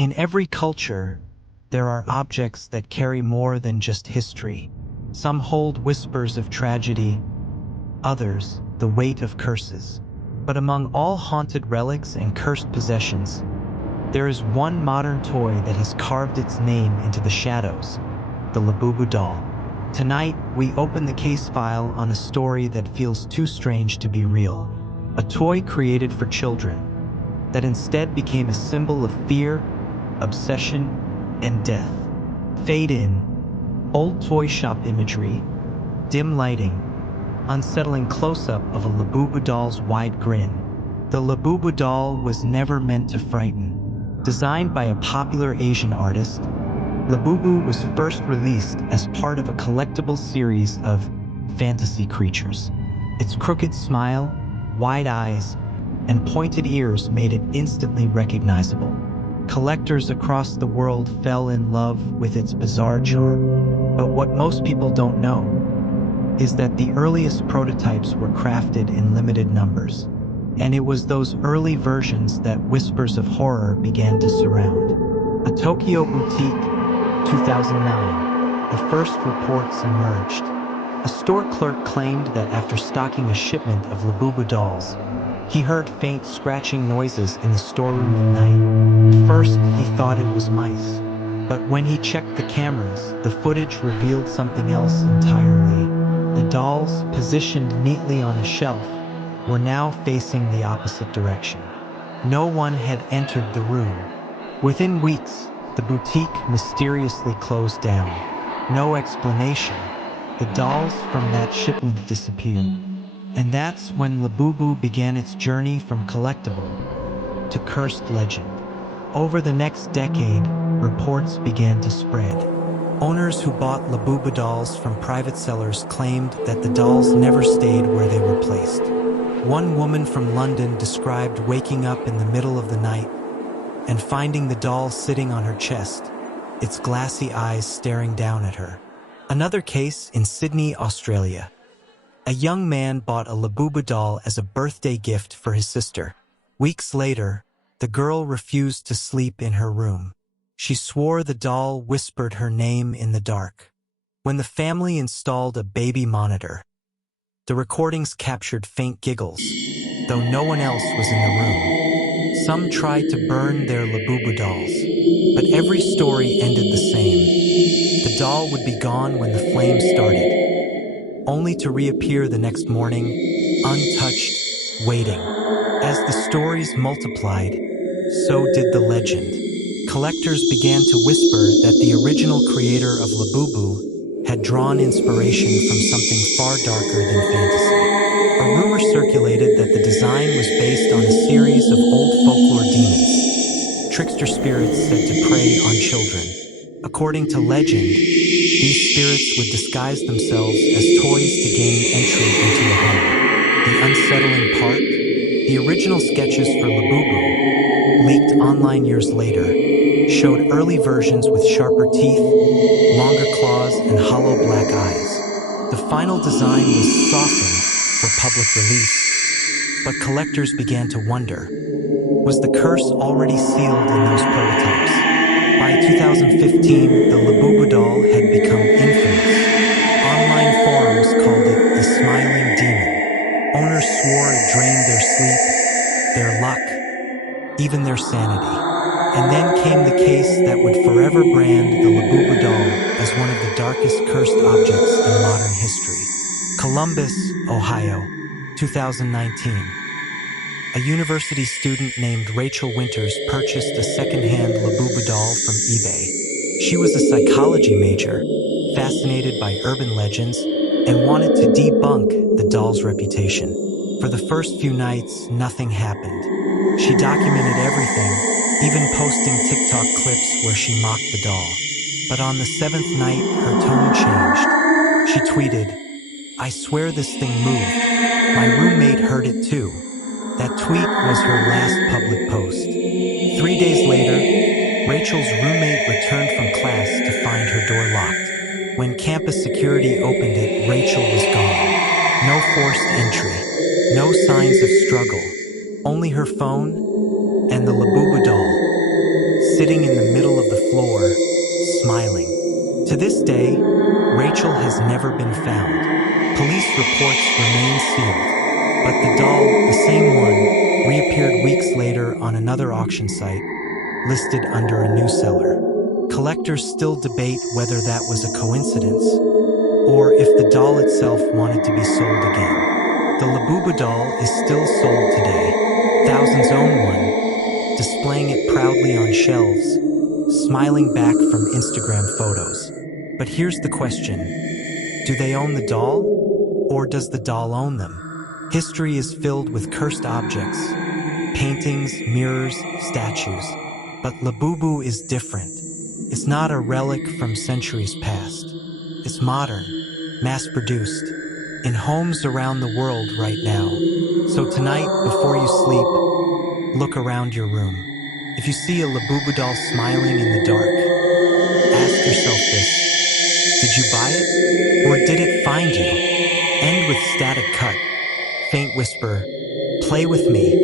In every culture, there are objects that carry more than just history. Some hold whispers of tragedy, others the weight of curses. But among all haunted relics and cursed possessions, there is one modern toy that has carved its name into the shadows, the Labubu Doll. Tonight, we open the case file on a story that feels too strange to be real. A toy created for children that instead became a symbol of fear, obsession, and death. Fade in, old toy shop imagery, dim lighting, unsettling close-up of a Labubu doll's wide grin. The Labubu doll was never meant to frighten. Designed by a popular Asian artist, Labubu was first released as part of a collectible series of fantasy creatures. Its crooked smile, wide eyes, and pointed ears made it instantly recognizable. Collectors across the world fell in love with its bizarre charm. But what most people don't know is that the earliest prototypes were crafted in limited numbers. And it was those early versions that whispers of horror began to surround. A Tokyo boutique, 2009, the first reports emerged. A store clerk claimed that after stocking a shipment of Labubu dolls, he heard faint scratching noises in the storeroom at night. At first, he thought it was mice. But when he checked the cameras, the footage revealed something else entirely. The dolls, positioned neatly on a shelf, were now facing the opposite direction. No one had entered the room. Within weeks, the boutique mysteriously closed down. No explanation. The dolls from that shipment disappeared. And that's when Labubu began its journey from collectible to cursed legend. Over the next decade, reports began to spread. Owners who bought Labubu dolls from private sellers claimed that the dolls never stayed where they were placed. One woman from London described waking up in the middle of the night and finding the doll sitting on her chest, its glassy eyes staring down at her. Another case in Sydney, Australia. A young man bought a Labubu doll as a birthday gift for his sister. Weeks later, the girl refused to sleep in her room. She swore the doll whispered her name in the dark. When the family installed a baby monitor, the recordings captured faint giggles, though no one else was in the room. Some tried to burn their Labubu dolls, but every story ended the same. The doll would be gone when the flames started, only to reappear the next morning, untouched, waiting. As the stories multiplied, so did the legend. Collectors began to whisper that the original creator of Labubu had drawn inspiration from something far darker than fantasy. A rumor circulated that the design was based on a series of old folklore demons, trickster spirits said to prey on children. According to legend, these spirits would disguise themselves as toys to gain entry into a home. The unsettling part? The original sketches for Labubu, leaked online years later, showed early versions with sharper teeth, longer claws, and hollow black eyes. The final design was softened for public release, but collectors began to wonder, was the curse already sealed in those prototypes? By 2015, the Labubu doll had become infamous. Online forums called it the Smiling Demon. Owners swore it drained their sleep, their luck, even their sanity. And then came the case that would forever brand the Labubu doll as one of the darkest cursed objects in modern history. Columbus, Ohio, 2019. A university student named Rachel Winters purchased a second-hand Labubu doll from eBay. She was a psychology major, fascinated by urban legends, and wanted to debunk the doll's reputation. For the first few nights, nothing happened. She documented everything, even posting TikTok clips where she mocked the doll. But on the seventh night, her tone changed. She tweeted, "I swear this thing moved. My roommate heard it too." That tweet was her last public post. 3 days later, Rachel's roommate returned from class to find her door locked. When campus security opened it, Rachel was gone. No forced entry, no signs of struggle, only her phone and the Labubu doll, sitting in the middle of the floor, smiling. To this day, Rachel has never been found. Police reports remain sealed, but the doll, the same one, reappeared weeks later on another auction site, listed under a new seller. Collectors still debate whether that was a coincidence, or if the doll itself wanted to be sold again. The Labubu doll is still sold today. Thousands own one, displaying it proudly on shelves, smiling back from Instagram photos. But here's the question: do they own the doll, or does the doll own them? History is filled with cursed objects, paintings, mirrors, statues. But Labubu is different. It's not a relic from centuries past. It's modern, mass-produced, in homes around the world right now. So tonight, before you sleep, look around your room. If you see a Labubu doll smiling in the dark, ask yourself this: did you buy it, or did it find you? End with static cut, faint whisper, play with me.